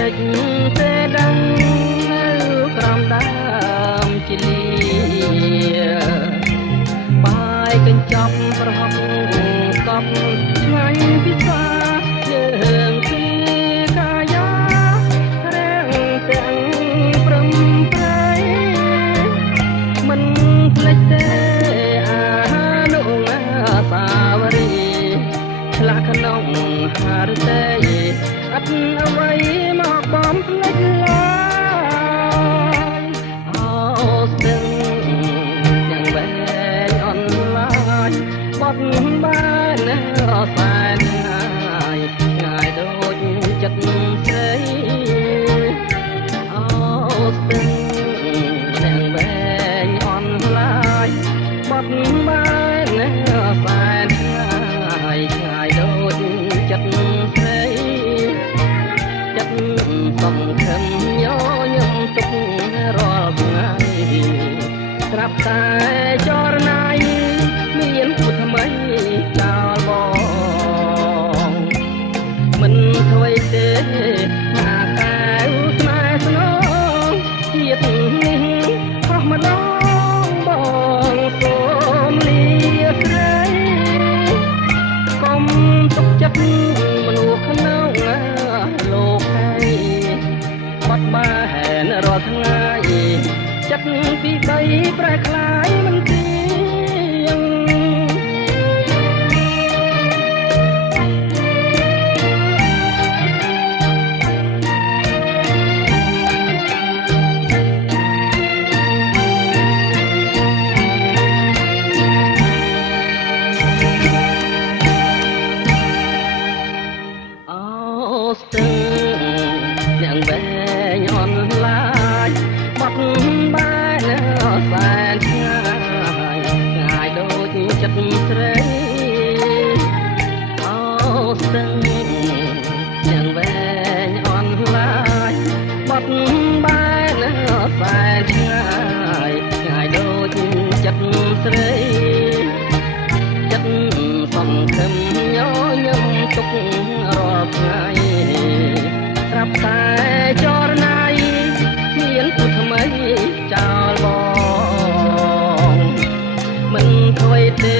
លេចទេដឹងនៅក្រោមដើមជាលីបាយកញ្ចប់ប្រហុកកប់ឆ្ងាញ់ពិសាយើងពីកាយារាំងទាំងព្រំប្រៃមិនភ្លេចទេអានុសាវរីយ៍ឆ្លាក់ក្នុងហារទេអត់អ្វីមកបំភ្លេចឡើយអូស្ទឹងយ៉ាងវែងអនឡាញបត់បានសែនឆ្ងាយដូចចិត្តស្រីអូស្ទឹងយ៉ាងវែងអនឡាញបត់បានសែនឆ្ងាយដូចចិត្តស្រីសង្ឃឹមញញឹមទុករាល់ថ្ងៃត្រាប់តែចរណៃមានគូថ្មីចោលបងមិនអ្វីទេណាកែវស្នេហ៍ស្នងជាតិនេះខុសម្ដងបងសូមលាស្រីកុំទុកចិត្តមនុស្សក្នុងលោកបាត់បែនរាល់ថ្ងៃចិត្តពីដីប្រែคล้ายមិនទៀងអូស្ទឹងយ៉ាងវែងអនឡាញបត់បែនសែនឆ្ងាយដូចចិត្តស្រីអូស្ទឹងយ៉ាងវែងអនឡាញបត់បែនសែនឆ្ងាយដូចចិត្តស្រីចិត្តសង្ឃឹមញញឹមទុករាល់ថ្ងៃត្រាប់តែចរណៃមានគូថ្មីចោលបងមិនអ្វីទេ